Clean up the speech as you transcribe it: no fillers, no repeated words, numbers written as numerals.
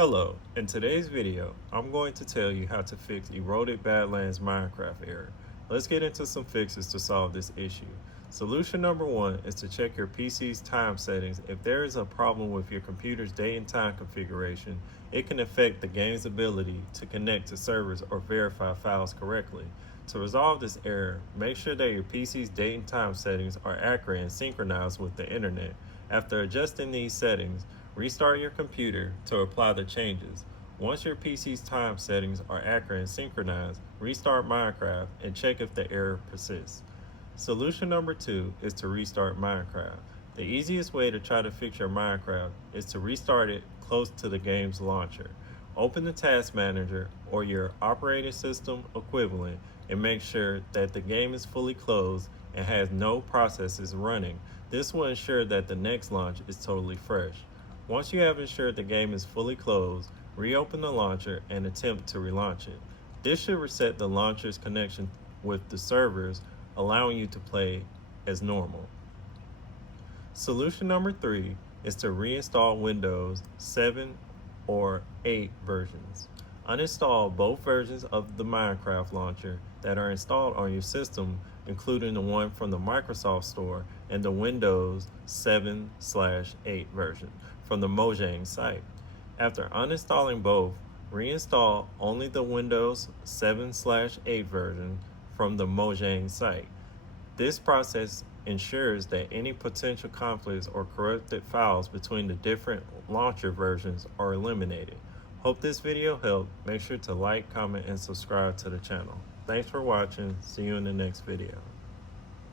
Hello, in today's video, I'm going to tell you how to fix Eroded Badlands Minecraft error. Let's get into some fixes to solve this issue. Solution number one is to check your PC's time settings. If there is a problem with your computer's date and time configuration, it can affect the game's ability to connect to servers or verify files correctly. To resolve this error, make sure that your PC's date and time settings are accurate and synchronized with the internet. After adjusting these settings, restart your computer to apply the changes. Once your PC's time settings are accurate and synchronized, restart Minecraft and check if the error persists. Solution number two is to restart Minecraft. The easiest way to try to fix your Minecraft is to restart it close to the game's launcher. Open the task manager or your operating system equivalent and make sure that the game is fully closed and has no processes running. This will ensure that the next launch is totally fresh. Once you have ensured the game is fully closed, reopen the launcher and attempt to relaunch it. This should reset the launcher's connection with the servers, allowing you to play as normal. Solution number three is to reinstall Windows 7 or 8 versions. Uninstall both versions of the Minecraft launcher that are installed on your system, including the one from the Microsoft Store and the Windows 7/8 version from the Mojang site. After uninstalling both, reinstall only the Windows 7/8 version from the Mojang site. This process ensures that any potential conflicts or corrupted files between the different launcher versions are eliminated. Hope this video helped. Make sure to like, comment, and subscribe to the channel. Thanks for watching. See you in the next video.